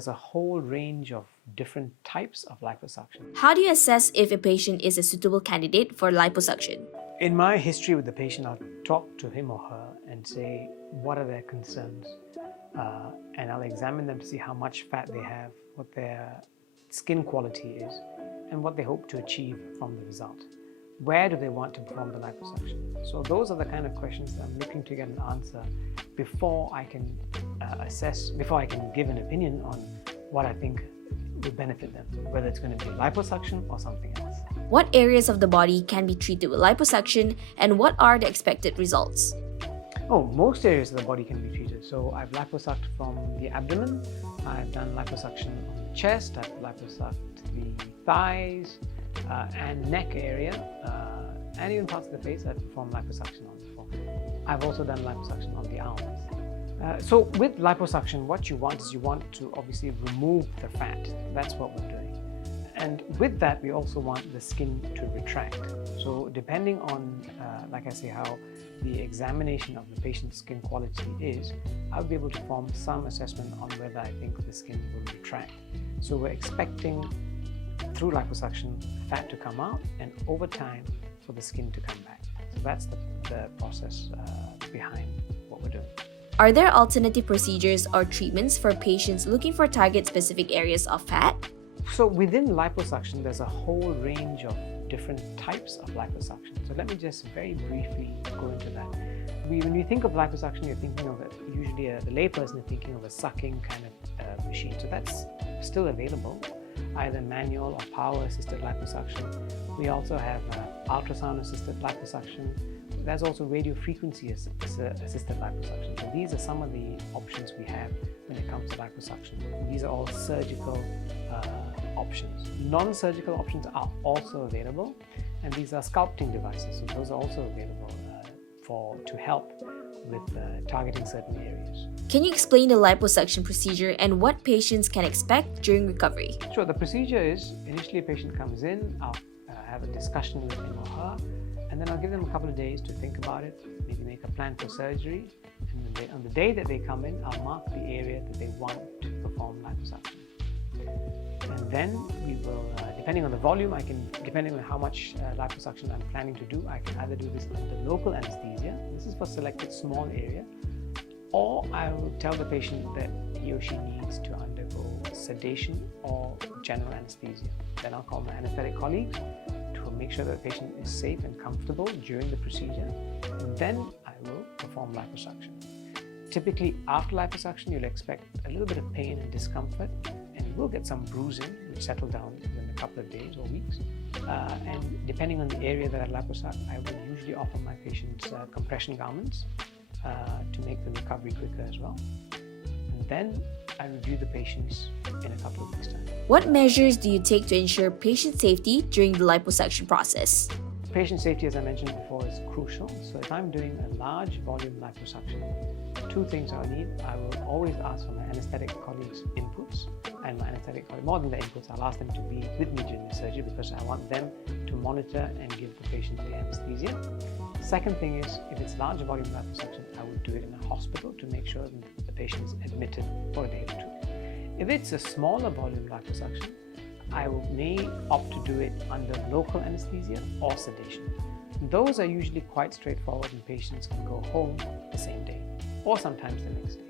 there's a whole range of different types of liposuction. How do you assess if a patient is a suitable candidate for liposuction? In my history with the patient, I'll talk to him or her and say, what are their concerns? And I'll examine them to see how much fat they have, what their skin quality is, and what they hope to achieve from the result. Where do they want to perform the liposuction? So those are the kind of questions that I'm looking to get an answer before I can before I can give an opinion on what I think will benefit them, whether it's going to be liposuction or something else. What areas of the body can be treated with liposuction, and what are the expected results? Oh, most areas of the body can be treated. So I've liposucked from the abdomen, I've done liposuction on the chest, I've liposucked the thighs and neck area, and even parts of the face I've performed liposuction on before. I've also done liposuction on the arms. So with liposuction, what you want is you want to obviously remove the fat. That's what we're doing. And with that, we also want the skin to retract. So depending on, like I say, how the examination of the patient's skin quality is, I'll be able to form some assessment on whether I think the skin will retract. So we're expecting, through liposuction, fat to come out, and over time, for the skin to come back. So that's the process behind what we're doing. Are there alternative procedures or treatments for patients looking for target-specific areas of fat? So within liposuction, there's a whole range of different types of liposuction. So let me just very briefly go into that. When you think of liposuction, you're thinking of it, usually the layperson is thinking of a sucking kind of machine. So that's still available, either manual or power-assisted liposuction. We also have ultrasound-assisted liposuction. There's also radio frequency assisted liposuction. So these are some of the options we have when it comes to liposuction. These are all surgical options. Non-surgical options are also available, and these are sculpting devices. So those are also available to help with targeting certain areas. Can you explain the liposuction procedure and what patients can expect during recovery? Sure. The procedure is, initially a patient comes in, I'll have a discussion with him or her, and then I'll give them a couple of days to think about it, maybe make a plan for surgery, and then on the day that they come in, I'll mark the area that they want to perform liposuction. And then we will, depending on the volume, depending on how much liposuction I'm planning to do, I can either do this under local anesthesia, this is for selected small area, or I will tell the patient that he or she needs to undergo sedation or general anesthesia. Then I'll call my anesthetic colleagues to make sure that the patient is safe and comfortable during the procedure, and then I will perform liposuction. Typically, after liposuction, you'll expect a little bit of pain and discomfort, and you will get some bruising, which settle down within a couple of days or weeks. And depending on the area that I liposuck, I will usually offer my patients compression garments to make the recovery quicker as well. And then I review the patients in a couple of weeks' time. What measures do you take to ensure patient safety during the liposuction process? Patient safety, as I mentioned before, is crucial. So if I'm doing a large volume liposuction, two things I'll need. I will always ask for my anesthetic colleagues' inputs, and my anesthetic colleagues, more than the inputs, I'll ask them to be with me during the surgery because I want them to monitor and give the patient the anesthesia. Second thing is, if it's large volume liposuction, I would do it in a hospital to make sure that the patient is admitted for a day or two. If it's a smaller volume liposuction, I may opt to do it under local anesthesia or sedation. Those are usually quite straightforward, and patients can go home the same day or sometimes the next day.